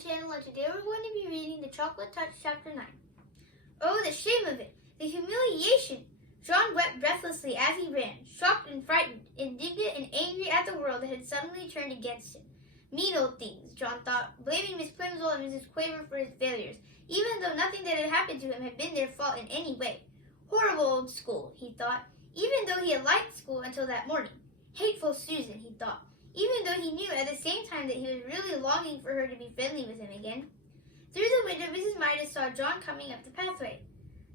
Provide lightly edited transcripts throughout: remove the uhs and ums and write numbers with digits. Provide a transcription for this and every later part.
the channel, and today we're going to be reading the Chocolate Touch Chapter 9. Oh, the shame of it! The humiliation! John wept breathlessly as he ran, shocked and frightened, indignant and angry at the world that had suddenly turned against him. Mean old things, John thought, blaming Miss Plimsoll and Mrs. Quaver for his failures, even though nothing that had happened to him had been their fault in any way. Horrible old school, he thought, even though he had liked school until that morning. Hateful Susan, he thought, even though he knew at the same time that he was really longing for her to be friendly with him again. Through the window, Mrs. Midas saw John coming up the pathway.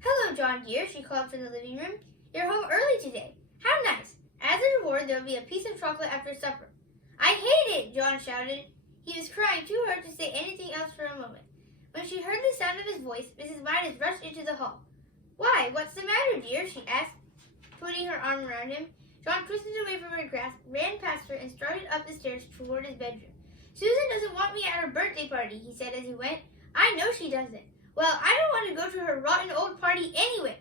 "Hello, John, dear," she called from the living room. "You're home early today. How nice. As a reward, there will be a piece of chocolate after supper." "I hate it," John shouted. He was crying too hard to say anything else for a moment. When she heard the sound of his voice, Mrs. Midas rushed into the hall. "Why, what's the matter, dear?" she asked, putting her arm around him. John twisted away from her grasp, ran past her, and started up the stairs toward his bedroom. "Susan doesn't want me at her birthday party," he said as he went. "I know she doesn't." "Well, I don't want to go to her rotten old party anyway."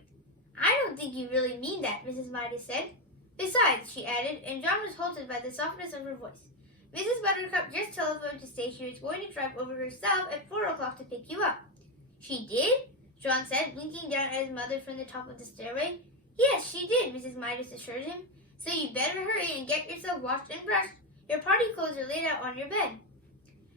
"I don't think you really mean that," Mrs. Midas said. "Besides," she added, and John was halted by the softness of her voice, "Mrs. Buttercup just telephoned to say she was going to drive over herself at 4 o'clock to pick you up." "She did?" John said, blinking down at his mother from the top of the stairway. "Yes, she did," Mrs. Midas assured him. "So you better hurry and get yourself washed and brushed. Your party clothes are laid out on your bed."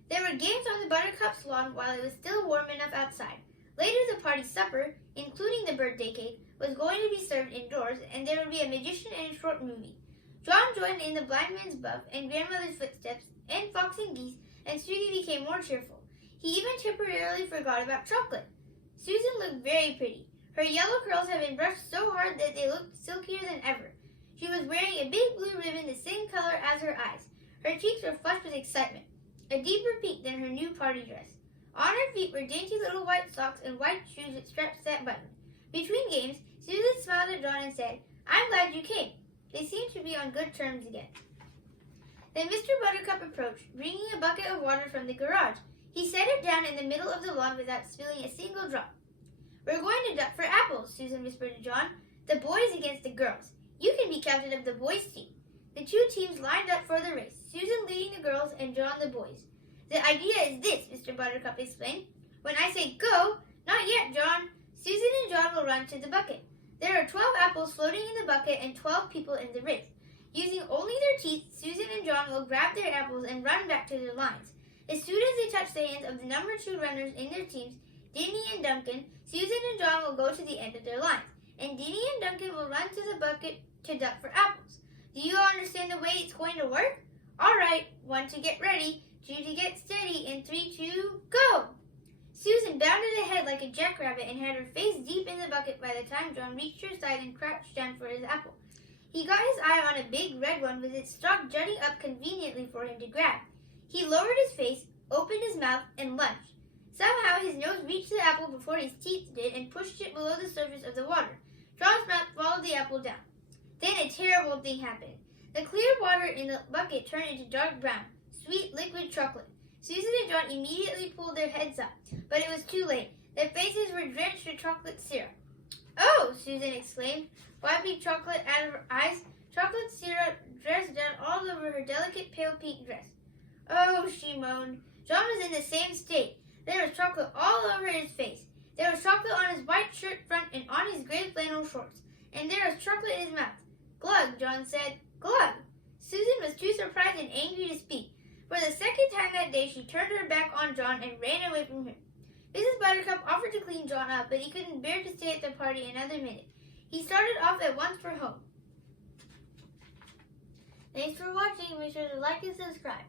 There were games on the Buttercup's lawn while it was still warm enough outside. Later, the party's supper, including the birthday cake, was going to be served indoors, and there would be a magician and a short movie. John joined in the blind man's buff and grandmother's footsteps and fox and geese, and Susie became more cheerful. He even temporarily forgot about chocolate. Susan looked very pretty. Her yellow curls had been brushed so hard that they looked silkier than ever. She was wearing a big blue ribbon the same color as her eyes. Her cheeks were flushed with excitement, a deeper pink than her new party dress. On her feet were dainty little white socks and white shoes with straps that buttoned. Between games, Susan smiled at John and said, "I'm glad you came." They seemed to be on good terms again. Then Mr. Buttercup approached, bringing a bucket of water from the garage. He set it down in the middle of the lawn without spilling a single drop. "We're going to duck for apples," Susan whispered to John. "The boys against the girls. You can be captain of the boys' team." The two teams lined up for the race, Susan leading the girls and John the boys. "The idea is this," Mr. Buttercup explained. "When I say go, not yet, John, Susan and John will run to the bucket. There are 12 apples floating in the bucket and 12 people in the race. Using only their teeth, Susan and John will grab their apples and run back to their lines. As soon as they touch the hands of the number 2 runners in their teams, Dinny and Duncan, Susan and John will go to the end of their lines, and Dinny and Duncan will run to the bucket to duck for apples. Do you all understand the way it's going to work? All right, 1 to get ready, 2 to get steady, and 3 to go!" Susan bounded ahead like a jackrabbit and had her face deep in the bucket by the time John reached her side and crouched down for his apple. He got his eye on a big red one with its stalk jutting up conveniently for him to grab. He lowered his face, opened his mouth, and lunged. Somehow his nose reached the apple before his teeth did and pushed it below the surface of the water. John's mouth followed the apple down. Then a terrible thing happened. The clear water in the bucket turned into dark brown, sweet liquid chocolate. Susan and John immediately pulled their heads up, but it was too late. Their faces were drenched with chocolate syrup. "Oh!" Susan exclaimed, wiping chocolate out of her eyes. Chocolate syrup drizzled down all over her delicate pale pink dress. "Oh!" she moaned. John was in the same state. There was chocolate all over his face. There was chocolate on his white shirt front and on his gray flannel shorts. And there was chocolate in his mouth. "Glug," John said. "Glug." Susan was too surprised and angry to speak. For the second time that day, she turned her back on John and ran away from him. Mrs. Buttercup offered to clean John up, but he couldn't bear to stay at the party another minute. He started off at once for home. Thanks for watching. Make sure to like and subscribe.